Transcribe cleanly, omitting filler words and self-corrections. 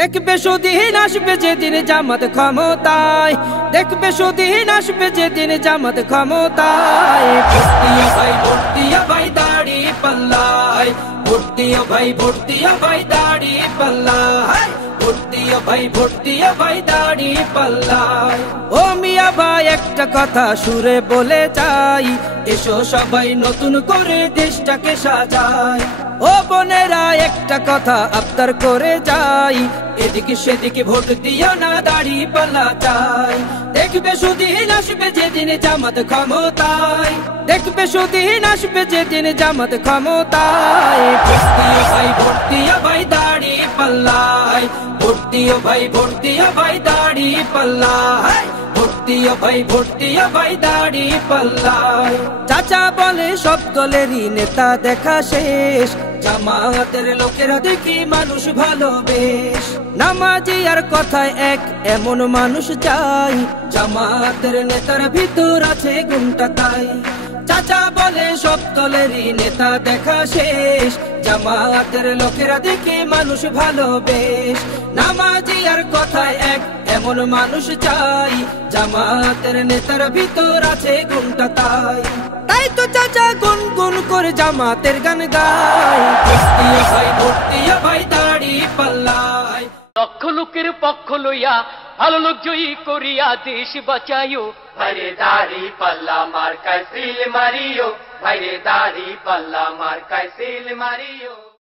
দেখবে সুদিন আসবে যেদিন জামাত ক্ষমতায়, দেখবে সুদিন আসবে যেদিন জামাত ক্ষমতায়। ভোট দিও ভাই, ভোট দিও ভাই দাড়ি পাল্লায়, ভোট দিও ভাই, ভোট দিও ভাই দাড়ি পাল্লায়, ভোট দিও ভাই, ভোট দিও ভাই দাড়ি পাল্লায়। ও মিয়া ভাই একটা কথা সুরে বলে যাই, এসো সবাই নতুন করে দেশটাকে সাজাই। ও বোনেরা একটা কথা আবদার করে যাই, এদিকে সেদিকে ভোট দিও না, দাড়ি পাল্লা চাই। দেখবে সুদিন আসবে যেদিন জামাত ক্ষমতায়, দেখবে সুদিন আসবে যেদিন জামাত ক্ষমতায়। ভোট দিও ভাই, ভোট দিও ভাই দাড়ি পাল্লায়, ভোট দিও ভাই, ভোট দিও ভাই দাড়ি পাল্লায়, ভোট দিও ভাই, ভোট দিও ভাই দাড়ি পাল্লায়। চাচা বলে সব দলেরই নেতা দেখা শেষ, জামাতের লোকেরা দেখি মানুষ ভালো বেশ। নামাজি আর কথায় এক এমন মানুষ চাই, জামাতের নেতার ভিতর আছে গুণটা তাই। চাচা বলে সব দলেরই নেতা দেখা শেষ, জামাতের লোকেরা দেখি মানুষ ভালো বেশ। নামাজি আর কথায় এক এমন মানুষ চাই, জামাতের নেতার ভিতর আছে গুণটা তাই। তাই তো চাচা গুন গুন করে জামাতের গান গায়, ভোট দিও ভাই, ভোট দিও ভাই দাড়ি পাল্লায়। লক্ষ লোকের পক্ষ লইয়া ভালো লোক জয়ী করিয়া দেশ বাঁচাইও, ভাইরে দাড়ি পাল্লা মার্কায় সিল মারিও, ভাইরে দাড়ি পাল্লা মার্কায় সিল মারিও।